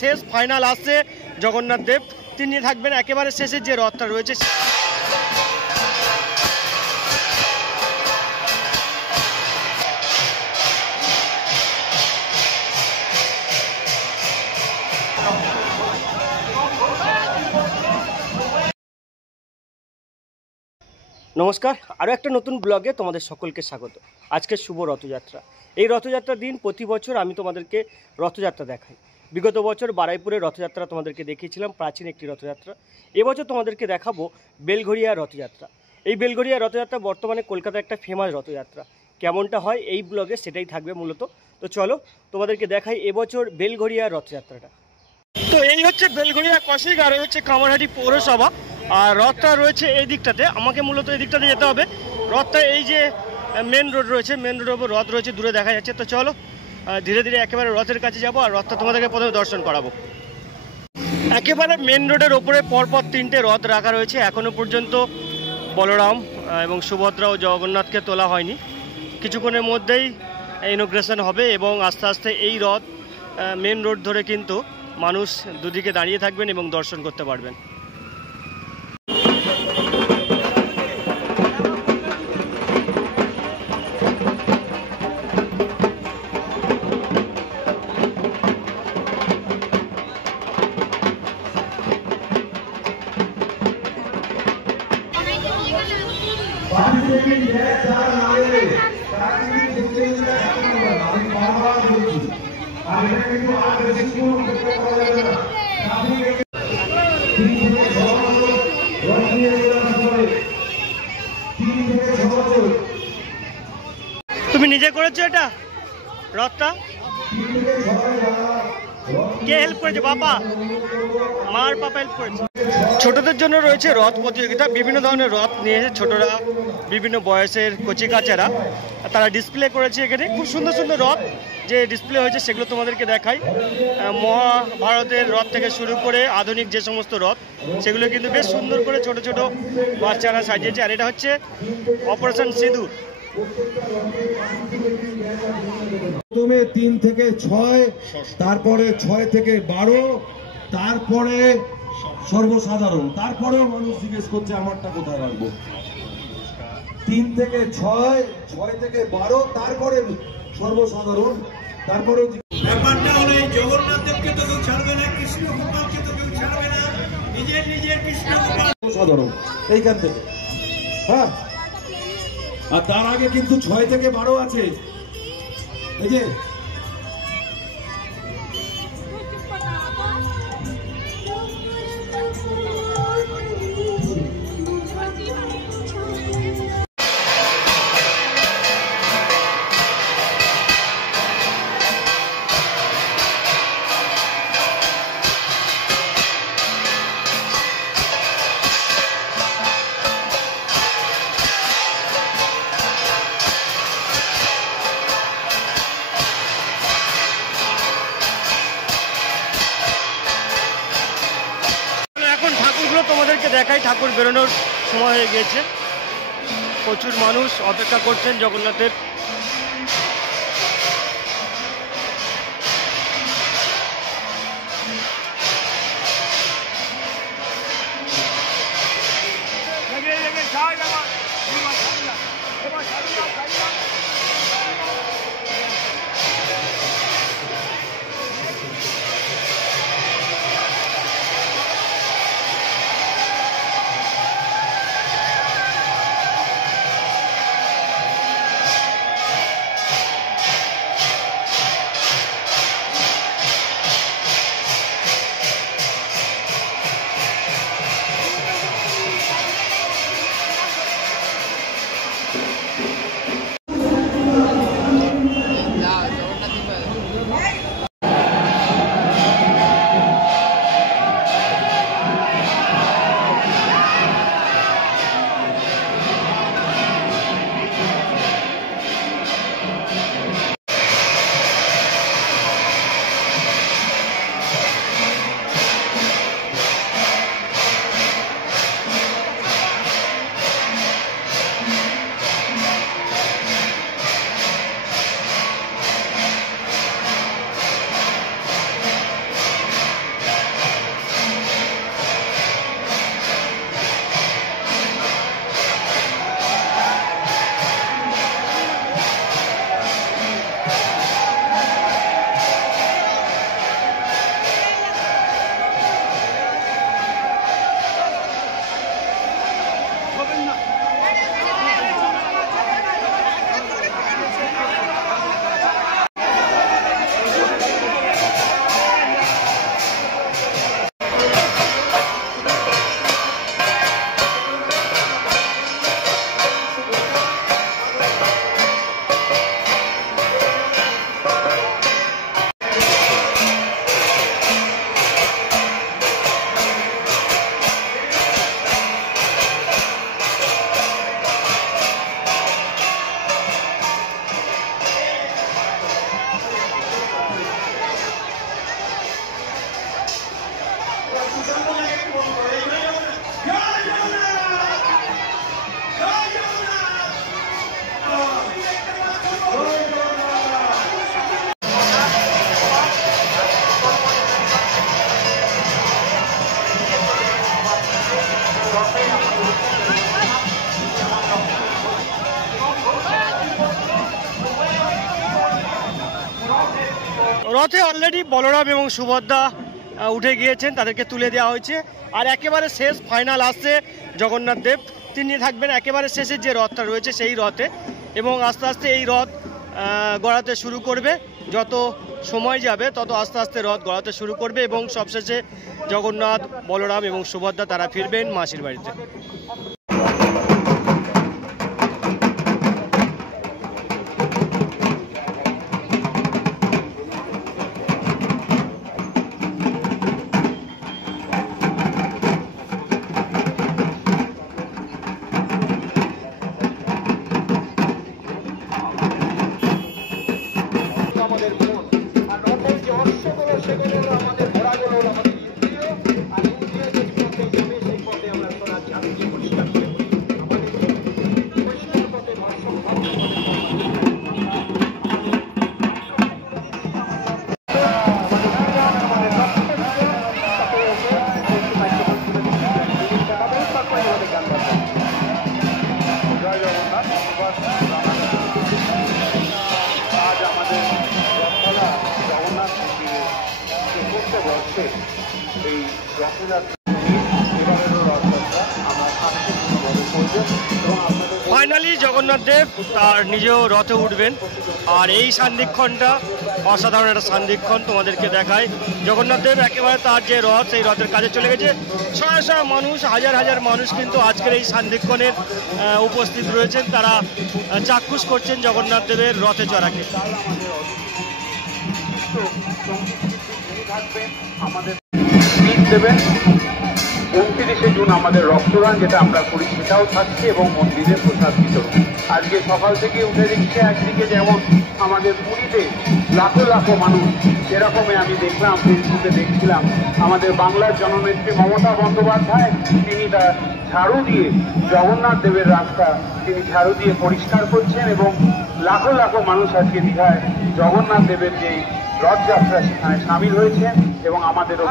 শেষ ফাইনাল আসছে জগন্নাথ দেব, তিনি থাকবেন একেবারে শেষে যে রথটা রয়েছে। নমস্কার, আরও একটা নতুন ব্লগে তোমাদের সকলকে স্বাগত। আজকে শুভ রথযাত্রা। এই রথযাত্রার দিন প্রতি বছর আমি তোমাদেরকে রথযাত্রা দেখাই। বিগত বছর বারাইপুরের রথযাত্রা তোমাদেরকে দেখিয়েছিলাম, প্রাচীন একটি রথযাত্রা। এবছর তোমাদেরকে দেখাবো বেলঘরিয়া রথযাত্রা। এই বেলঘরিয়া রথযাত্রা বর্তমানে কলকাতার একটা ফেমাস রথযাত্রা। কেমনটা হয় এই ব্লগে সেটাই থাকবে মূলত। তো চলো তোমাদেরকে দেখাই এবছর বেলঘরিয়া রথযাত্রাটা। তো এই হচ্ছে বেলঘরিয়া কসিক, আর হচ্ছে কামারহাটি পৌরসভা। আর রথটা রয়েছে এই দিকটাতে, আমাকে মূলত এই দিকটাতে যেতে হবে। রথটা এই যে মেন রোড রয়েছে, মেন রোডের ওপর রথ রয়েছে, দূরে দেখা যাচ্ছে। তো চলো ধীরে ধীরে একেবারে রথের কাছে যাবো, আর রথটা তোমাদেরকে প্রথমে দর্শন করাবো। একেবারে মেন রোডের ওপরে পরপর তিনটে রথ রাখা রয়েছে। এখনও পর্যন্ত বলরাম এবং সুভদ্রা ও জগন্নাথকে তোলা হয়নি। কিছুক্ষণের মধ্যেই ইনোগ্রেশন হবে এবং আস্তে আস্তে এই রথ মেন রোড ধরে কিন্তু মানুষ দুদিকে দাঁড়িয়ে থাকবেন এবং দর্শন করতে পারবেন। তুমি নিজে করেছো এটা রথটা? কে হেল্প করেছে? বাবা, মার পাপা হেল্প করেছে। ছোটদের জন্য রয়েছে রথ প্রতিযোগিতা। বিভিন্ন ধরনের রথ নিয়ে এসে ছোটরা, বিভিন্ন বয়সের কচিকাচারা তারা ডিসপ্লে করেছে এখানে। খুব সুন্দর সুন্দর রথ যে ডিসপ্লে হয়েছে সেগুলো তোমাদেরকে দেখাই। মহাভারতের রথ থেকে শুরু করে আধুনিক যে সমস্ত রথ, সেগুলো কিন্তু বেশ সুন্দর করে ছোট ছোট বাচ্চারা সাজিয়েছে। আর এটা হচ্ছে অপারেশন সিঁদুর। প্রথমে 3 থেকে 6, তারপরে 6 থেকে 12, তারপরে সর্বসাধারণ। তারপরেও মানুষ জিজ্ঞেস করছে আমারটা কোথায় রাখবো। 3 থেকে 6, 6 থেকে 12, তারপরে সর্বসাধারণ, তারপরে ব্যাপারটা হলো জগন্নাথ দেবকে তো কেউ ছাড়বে না, কৃষ্ণ গোপালকে তো কেউ ছাড়বে না, নিজের কৃষ্ণ গোপাল সাধারণ এইখান থেকে। হ্যাঁ, আর তার আগে কিন্তু 6 থেকে 12 আছে। এই যে তোমাদেরকে দেখাই। ঠাকুর বেরোনোর সময় হয়ে গিয়েছে, প্রচুর মানুষ অপেক্ষা করছেন জগন্নাথের। রথে অলরেডি বলরাম এবং সুভদ্রা উঠে গিয়েছেন, তাদেরকে তুলে দেওয়া হয়েছে। আর একেবারে শেষ ফাইনাল আসছে জগন্নাথ দেব, তিনি থাকবেন একেবারে শেষে যে রথটা রয়েছে সেই রথে, এবং আস্তে আস্তে এই রথ গড়াতে শুরু করবে। যত সময় যাবে তত আস্তে আস্তে রথ গড়াতে শুরু করবে এবং সবশেষে জগন্নাথ, বলরাম এবং সুভদ্রা তারা ফিরবেন মাসির বাড়িতে। ফাইনালি জগন্নাথ দেব তার নিজেও রথে উঠবেন। আর এই সান্নিক্ষণটা অসাধারণ একটা সান্নিক্ষণ তোমাদেরকে দেখায়। জগন্নাথ দেব একেবারে তার যে রথ, সেই রথের কাজে চলে গেছে। শয়ে শয়ে মানুষ, হাজার হাজার মানুষ কিন্তু আজকের এই সান্নিক্ষণের উপস্থিত রয়েছেন, তারা চাক্ষুষ করছেন জগন্নাথ দেবের রথে চড়াকে। আমাদের 29শে জুন আমাদের রক্তদান যেটা আমরা করি সেটাও থাকছে, এবং মন্দিরে প্রসাদ বিতরণ। আজকে সকাল থেকে উঠে দেখছি একদিকে যেমন আমাদের পুরীতে লাখো লাখো মানুষ, সেরকমই আমি দেখলাম, ফেসবুকে দেখছিলাম আমাদের বাংলার জননেত্রী মমতা বন্দ্যোপাধ্যায়, তিনি তার ঝাড়ু দিয়ে জগন্নাথ দেবের রাস্তা তিনি ঝাড়ু দিয়ে পরিষ্কার করছেন, এবং লাখো লাখো মানুষ আজকে দীঘায় জগন্নাথ দেবের যে রথযাত্রা সেখানে সামিল হয়েছেন, এবং আমাদেরও